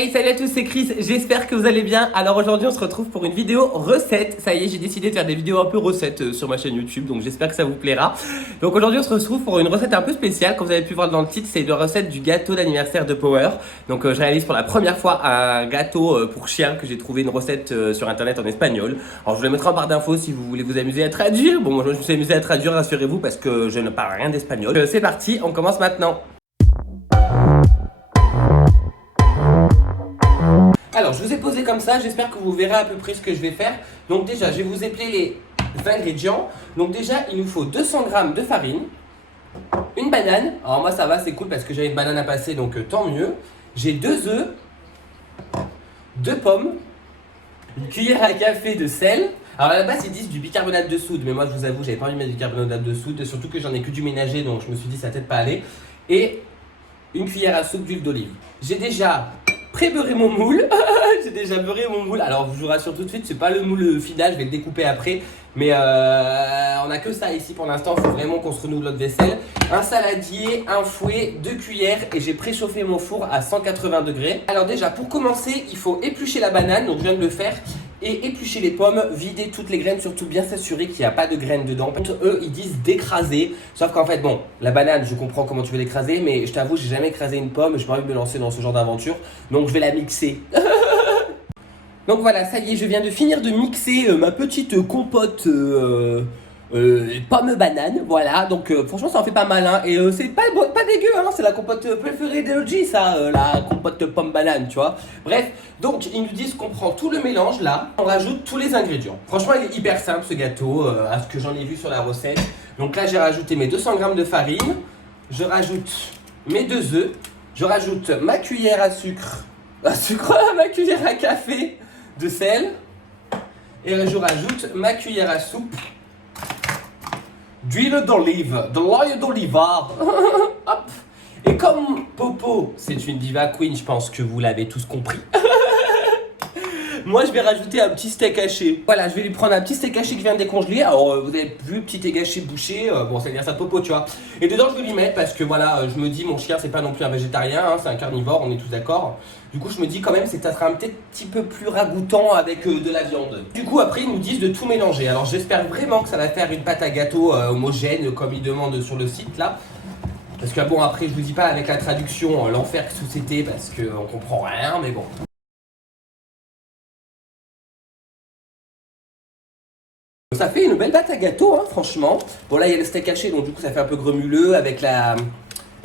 Hey, salut à tous, c'est Chris, j'espère que vous allez bien. Alors aujourd'hui on se retrouve pour une vidéo recette. Ça y est, j'ai décidé de faire des vidéos un peu recettes sur ma chaîne YouTube, donc j'espère que ça vous plaira. Donc aujourd'hui on se retrouve pour une recette un peu spéciale. Comme vous avez pu voir dans le titre, c'est une recette du gâteau d'anniversaire de Power. Donc je réalise pour la première fois un gâteau pour chien que j'ai trouvé une recette sur internet en espagnol. Alors je vous la mettrai en barre d'infos si vous voulez vous amuser à traduire. Bon, moi je me suis amusé à traduire, rassurez-vous, parce que je ne parle rien d'espagnol. C'est parti, on commence maintenant. Alors, je vous ai posé comme ça, j'espère que vous verrez à peu près ce que je vais faire. Donc déjà, je vais vous épeler les ingrédients. Donc déjà, il nous faut 200 g de farine, une banane. Alors moi ça va, c'est cool parce que j'avais une banane à passer, donc tant mieux. J'ai 2 œufs, 2 pommes, une cuillère à café de sel. Alors à la base ils disent du bicarbonate de soude, mais moi je vous avoue j'avais pas envie de mettre du bicarbonate de soude, surtout que j'en ai que du ménager, donc je me suis dit ça va peut-être pas aller. Et une cuillère à soupe d'huile d'olive. J'ai déjà pré-beurré mon moule. J'ai déjà beurré mon moule. Alors je vous rassure tout de suite, c'est pas le moule final, je vais le découper après. Mais on a que ça ici pour l'instant, il faut vraiment qu'on se renouvelle notre vaisselle. Un saladier, un fouet, 2 cuillères et j'ai préchauffé mon four à 180 degrés. Alors déjà pour commencer, il faut éplucher la banane, donc je viens de le faire. Et éplucher les pommes, vider toutes les graines, surtout bien s'assurer qu'il n'y a pas de graines dedans. Eux, ils disent d'écraser, sauf qu'en fait, bon, la banane, je comprends comment tu veux l'écraser, mais je t'avoue, j'ai jamais écrasé une pomme, je n'ai pas envie de me lancer dans ce genre d'aventure, donc je vais la mixer. Donc voilà, ça y est, je viens de finir de mixer ma petite compote pomme banane, voilà, donc franchement ça en fait pas mal, hein, et c'est pas dégueu, hein, c'est la compote préférée d'Elodie, ça, la compote pomme banane, tu vois. Bref, donc ils nous disent qu'on prend tout le mélange là, on rajoute tous les ingrédients. Franchement il est hyper simple ce gâteau, à ce que j'en ai vu sur la recette. Donc là j'ai rajouté mes 200 g de farine, je rajoute mes 2 œufs, je rajoute ma cuillère à sucre, ma cuillère à café de sel, et je rajoute ma cuillère à soupe d'huile d'olive, de l'huile d'oliva. Hop. Et comme Popo, c'est une diva queen, je pense que vous l'avez tous compris. Moi, je vais rajouter un petit steak haché. Voilà, je vais lui prendre un petit steak haché qui vient de décongeler. Alors, vous avez vu, petit steak haché bouché. Bon, c'est bien ça, Popo, tu vois. Et dedans, je vais lui mettre parce que voilà, je me dis, mon chien, c'est pas non plus un végétarien, hein, c'est un carnivore, on est tous d'accord. Du coup, je me dis quand même, c'est ça sera un petit peu plus ragoûtant avec de la viande. Du coup, après, ils nous disent de tout mélanger. Alors, j'espère vraiment que ça va faire une pâte à gâteau homogène, comme ils demandent sur le site là. Parce que bon, après, je vous dis pas avec la traduction l'enfer que c'était parce qu'on comprend rien, mais bon. Ça fait une belle pâte à gâteau, hein, franchement. Bon, là, il y a le steak haché, donc du coup, ça fait un peu gremuleux avec la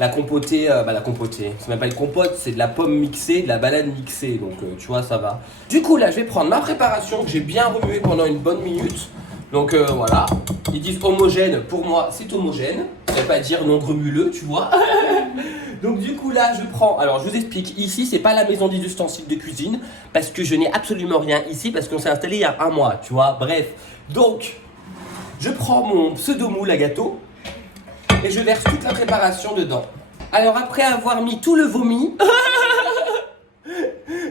compotée. La compotée, c'est même pas une compote, c'est de la pomme mixée, de la banane mixée, donc tu vois, ça va. Du coup, là, je vais prendre ma préparation que j'ai bien remuée pendant une bonne minute. Donc voilà, ils disent homogène, pour moi, c'est homogène. Ça veut pas dire non gremuleux, tu vois. Donc du coup là je prends, alors je vous explique, ici c'est pas la maison des ustensiles de cuisine parce que je n'ai absolument rien ici parce qu'on s'est installé il y a un mois, tu vois, bref. Donc je prends mon pseudo moule à gâteau et je verse toute la préparation dedans. Alors après avoir mis tout le vomi,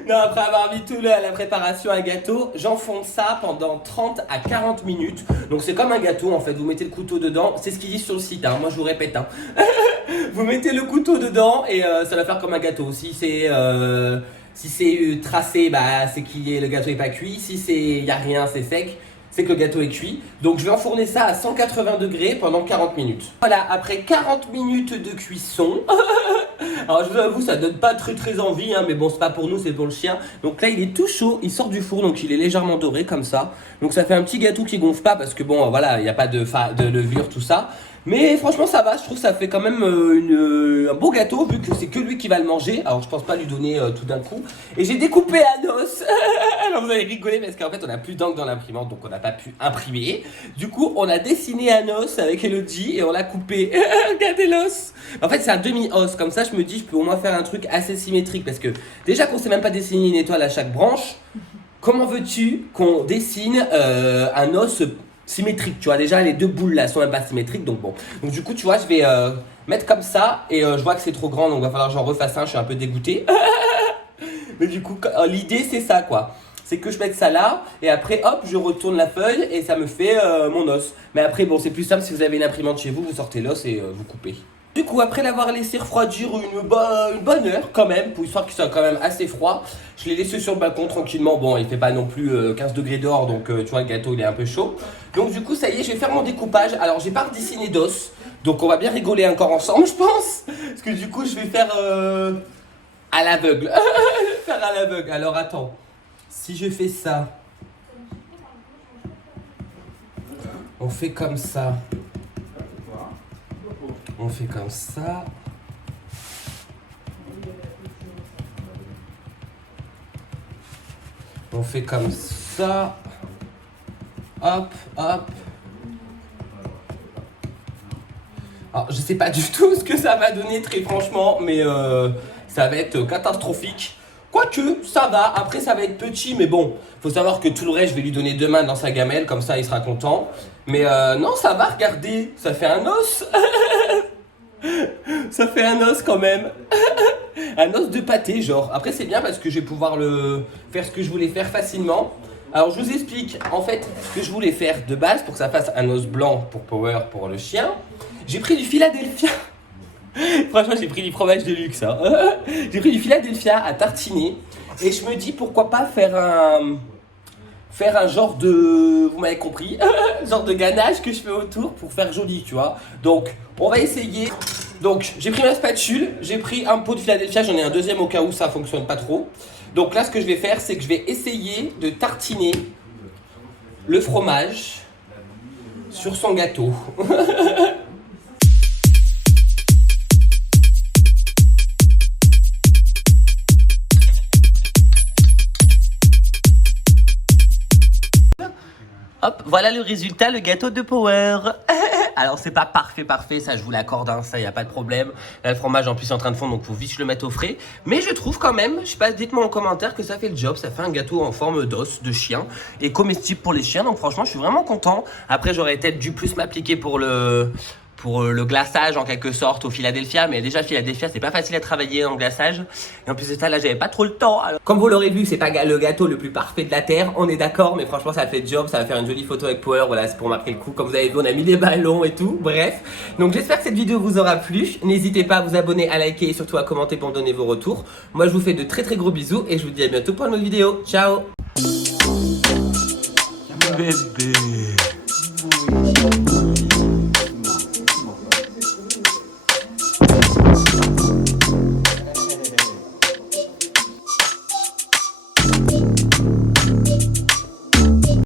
non, après avoir mis tout la préparation à gâteau, j'enfonce ça pendant 30 à 40 minutes. Donc c'est comme un gâteau en fait, vous mettez le couteau dedans, c'est ce qu'ils disent sur le site, hein. Moi je vous répète, hein. Vous mettez le couteau dedans et ça va faire comme un gâteau. Si c'est tracé, bah c'est le gâteau est pas cuit. Si il y a rien, c'est sec, c'est que le gâteau est cuit. Donc je vais enfourner ça à 180 degrés pendant 40 minutes. Voilà, après 40 minutes de cuisson. Alors je vous avoue, ça donne pas très envie, hein, mais bon, c'est pas pour nous, c'est pour le chien. Donc là, il est tout chaud, il sort du four, donc il est légèrement doré comme ça. Donc ça fait un petit gâteau qui gonfle pas parce que bon, voilà, il n'y a pas de levure, tout ça. Mais franchement, ça va, je trouve que ça fait quand même un beau gâteau vu que c'est que lui qui va le manger. Alors je pense pas lui donner tout d'un coup. Et j'ai découpé à os. Alors vous allez rigoler parce qu'en fait, on a plus d'encre dans l'imprimante, donc on n'a pas pu imprimer. Du coup, on a dessiné à os avec Elodie et on l'a coupé. Regardez l'os. En fait, c'est un demi-os. Comme ça, je me dis, je peux au moins faire un truc assez symétrique. Parce que déjà qu'on sait même pas dessiner une étoile à chaque branche, comment veux-tu qu'on dessine un os symétrique, tu vois, déjà les 2 boules là sont même pas symétriques, donc bon. Donc du coup, tu vois, je vais mettre comme ça et je vois que c'est trop grand, donc il va falloir que j'en refasse un, je suis un peu dégoûté. Mais du coup, l'idée c'est ça quoi. C'est que je mette ça là et après hop, je retourne la feuille et ça me fait mon os. Mais après bon, c'est plus simple si vous avez une imprimante chez vous, vous sortez l'os et vous coupez. Du coup, après l'avoir laissé refroidir une bonne heure quand même, pour histoire qu'il soit quand même assez froid, je l'ai laissé sur le balcon tranquillement. Bon, il fait pas non plus 15 degrés dehors, donc tu vois, le gâteau il est un peu chaud. Donc du coup, ça y est, je vais faire mon découpage. Alors, j'ai pas redessiné d'os, donc on va bien rigoler encore ensemble, je pense. Parce que du coup, je vais faire à l'aveugle. Faire à l'aveugle. Alors, attends. Si je fais ça, on fait comme ça. On fait comme ça. On fait comme ça. Hop, hop. Alors, je sais pas du tout ce que ça va donner, très franchement, mais ça va être catastrophique. Quoique, ça va. Après, ça va être petit, mais bon. Faut savoir que tout le reste, je vais lui donner demain dans sa gamelle, comme ça, il sera content. Mais non, ça va, regardez. Ça fait un os. Ça fait un os quand même. Un os de pâté, genre. Après, c'est bien parce que je vais pouvoir faire ce que je voulais faire facilement. Alors, je vous explique. En fait, ce que je voulais faire de base pour que ça fasse un os blanc pour Power, pour le chien, j'ai pris du Philadelphia. Franchement, j'ai pris du fromage de luxe. Hein. J'ai pris du Philadelphia à tartiner. Et je me dis pourquoi pas faire un genre de, vous m'avez compris, genre de ganache que je fais autour pour faire joli, tu vois. Donc, on va essayer. Donc, j'ai pris ma spatule, j'ai pris un pot de Philadelphia, j'en ai un deuxième au cas où ça fonctionne pas trop. Donc là, ce que je vais faire, c'est que je vais essayer de tartiner le fromage sur son gâteau. Hop, voilà le résultat, le gâteau de Power. Alors c'est pas parfait, ça je vous l'accorde, hein, ça y a pas de problème. Là le fromage en plus est en train de fondre, donc faut vite je le mette au frais. Mais je trouve quand même, je sais pas, dites-moi en commentaire que ça fait le job, ça fait un gâteau en forme d'os de chien et comestible pour les chiens. Donc franchement je suis vraiment content. Après j'aurais peut-être dû plus m'appliquer pour le glaçage en quelque sorte au Philadelphia, mais déjà Philadelphia c'est pas facile à travailler en glaçage, et en plus de ça là j'avais pas trop le temps. Alors, comme vous l'aurez vu, c'est pas le gâteau le plus parfait de la terre, on est d'accord, mais franchement ça fait le job, ça va faire une jolie photo avec Power, voilà, c'est pour marquer le coup. Comme vous avez vu, on a mis des ballons et tout, bref. Donc j'espère que cette vidéo vous aura plu, n'hésitez pas à vous abonner, à liker et surtout à commenter pour me donner vos retours. Moi je vous fais de très très gros bisous et je vous dis à bientôt pour une autre vidéo. Ciao. Bébé.